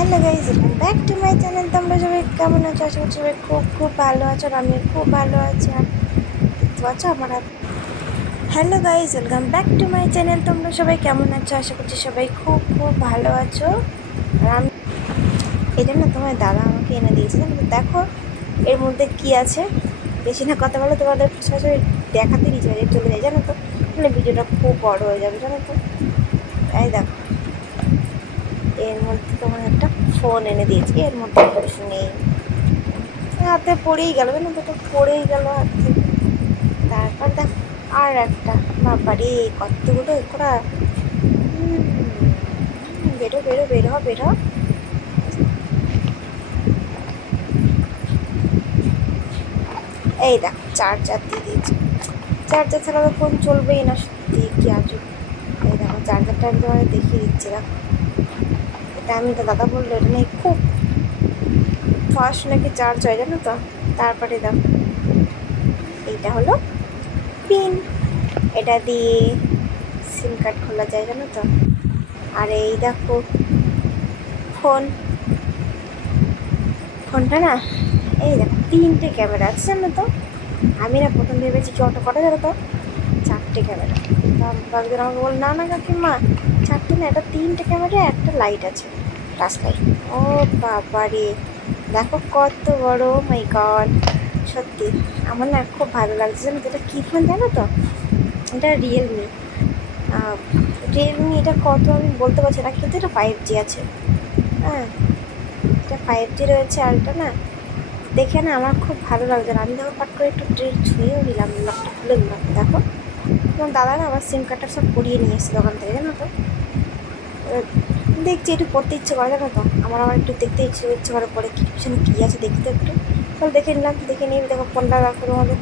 Hello guys welcome back to my channel তোমরা সবাই কেমন আছো? আশা করছি সবাই খুব খুব ভালো আছো আর আমি খুব ভালো আছি। আর দেখতে পাচ্ছ আমার? Hello guys welcome back to my channel তোমরা সবাই কেমন আছো? আশা করছি সবাই খুব খুব ভালো আছো। আর আমি এটা না তোমার দাদা আমাকে এনে দিয়েছে। তো? দেখো, এর মধ্যে কি আছে? বেশি না কথা বলো তোমাদের সরাসরি দেখাতে নিচে চলে যায়, জানো তো? মানে ভিডিওটা খুব বড় হয়ে যাবে, জানো তো? তাই দেখো। এর মধ্যে তোমার একটা ফোন এনে দিয়েছি, এর মধ্যে কিছু নেই। হাতে পড়েই গেল কেন তো পড়েই গেল হাত। তারপর দেখ, আর একটা। বাবারে কতগুলো করা বেরো বেরো বেরো বেরো এই দেখ চার্জার দিয়ে দিয়েছি। চার্জার ছাড়া ফোন চলবেই না, সত্যি কি আজব। এই দেখো চার্জারটা আমি তোমাদের দেখিয়ে দিচ্ছি দেখো এটা আমি তো দাদা বলল, এটা নাকি খুব ফার্স্ট নাকি চার্জ হয় জানো তো? তারপরে দেখো এইটা হলো পিন এটা দিয়ে সিম কার্ড খোলা যায় জানো তো? আর এই দেখো ফোন ফোনটা না, এই দেখো, তিনটে ক্যামেরা আছে জানো তো? আমি না প্রথম ভেবেছি কি অটো করা যাবে তো? চারটে ক্যামেরা আমাকে বল না না কাকিমা, চারটে না, এটা তিনটে ক্যামেরা একটা লাইট আছে। লাইট ও বাবা রে দেখো কত বড় মাই গড। সত্যি, আমার না খুব ভালো লাগছে। জানো তো, এটা কী ফোন জানো তো? এটা রিয়েলমি রিয়েলমি এটা কত আমি বলতে পারছি না, কিন্তু এটা ফাইভ জি আছে। হ্যাঁ এটা ফাইভ জি রয়েছে আর এটা না, দেখে না আমার খুব ভালো লাগছে আমি দেখো পাট করে একটু ট্রেন ছুঁয়েও নিলাম লকটা খুলে নিলাম, দেখো। তোমার দাদা না আমার সিম কার্ডটা সব করিয়ে নিয়ে এসেছে দোকান থেকে, জানো তো? দেখছি, একটু পড়তে ইচ্ছে করে জানো তো? আমার আমার একটু দেখতে ইচ্ছে ইচ্ছে করে পরে কি পিছনে কী আছে দেখি তো একটু। তাহলে দেখে নিলাম, দেখে নিয়ে দেখো ফোনটা রাখো তোমাদের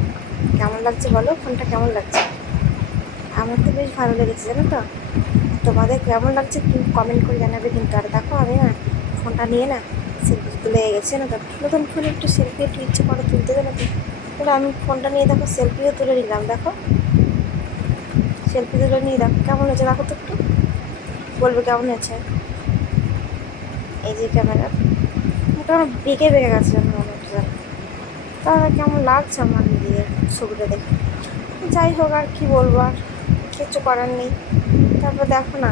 কেমন লাগছে বলো? ফোনটা কেমন লাগছে? আমার তো বেশ ভালো লেগেছে, জানো তো? তোমাদের কেমন লাগছে কমেন্ট করে জানাবে কিন্তু, আর দেখো আমি না ফোনটা নিয়ে না সেলফি তুলে গেছে না তো? নতুন ফোনে একটু সেলফি একটু ইচ্ছে করে তুলতে জানো তো? তাহলে আমি ফোনটা নিয়ে দেখো সেলফিও তুলে নিলাম, দেখো। সেলফি তুলে নিয়ে দেখো, কেমন হয়েছে? দেখো তো একটু। বলবে কেমন হয়েছে? এই যে ক্যামেরা। মোটা আমার বেঁকে বেঁকে গেছে মনে যেন তাহলে কেমন লাগছে আমার নিজের ছবিটা দেখে? যাই হোক, আর কি বলব আর? কিছু করার নেই। তারপর দেখো না,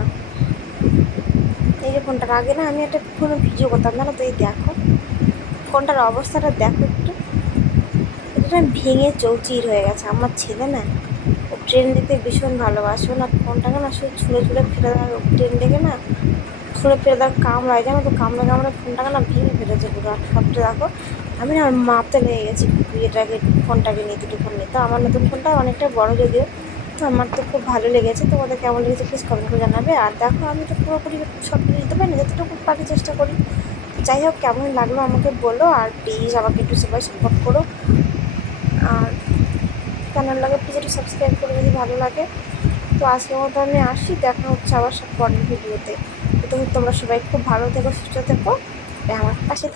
এই যে ফোনটার আগে না আমি একটা ফোনে ভিডিও করতাম না তো এই দেখো। ফোনটার অবস্থাটা দেখো একটু। এটা ভেঙে চৌচির হয়ে গেছে। আমার ছেলে না, ও ট্রেন দেখতে ভীষণ ভালোবাসে। না ফোনটাকে না শুধু ছুঁড়ে ছুঁড়ে ফেলে দেওয়ার ট্রেন দেখে না ছুঁড়ে ফেলে দেওয়ার কামড়ায়। জানো তো, কামড়ে কামড়ে ফোনটাকে না ভেঙে ফেলেছে পুরো। আর সবটা দেখো, আমি না আমার মাপতে লেগে গেছি এটাকে ফোনটাকে নিয়ে, দুটো ফোন নিয়ে। তো আমার নতুন ফোনটা অনেকটা বড় যদিও, তো আমার তো খুব ভালো লেগেছে। তোমাদের কেমন লেগেছে প্লিজ কমেন্ট করে জানাবে। আর দেখো, আমি তো পুরোপুরি সব কিছু দিতে পারি না যতটুকু পারি চেষ্টা করি। যাই হোক, কেমন লাগল আমাকে বলো, আর প্লিজ আমাকে একটু সবাই সাপোর্ট করো। আর কেমন লাগে প্লিজ একটু সাবস্ক্রাইব করে যদি ভালো লাগে। তো আজকের মতো আমি আসি, দেখা হচ্ছে আবার সব পরের ভিডিওতে তো তোমরা সবাই খুব ভালো থেকো সুস্থ থেকো। আমার পাশে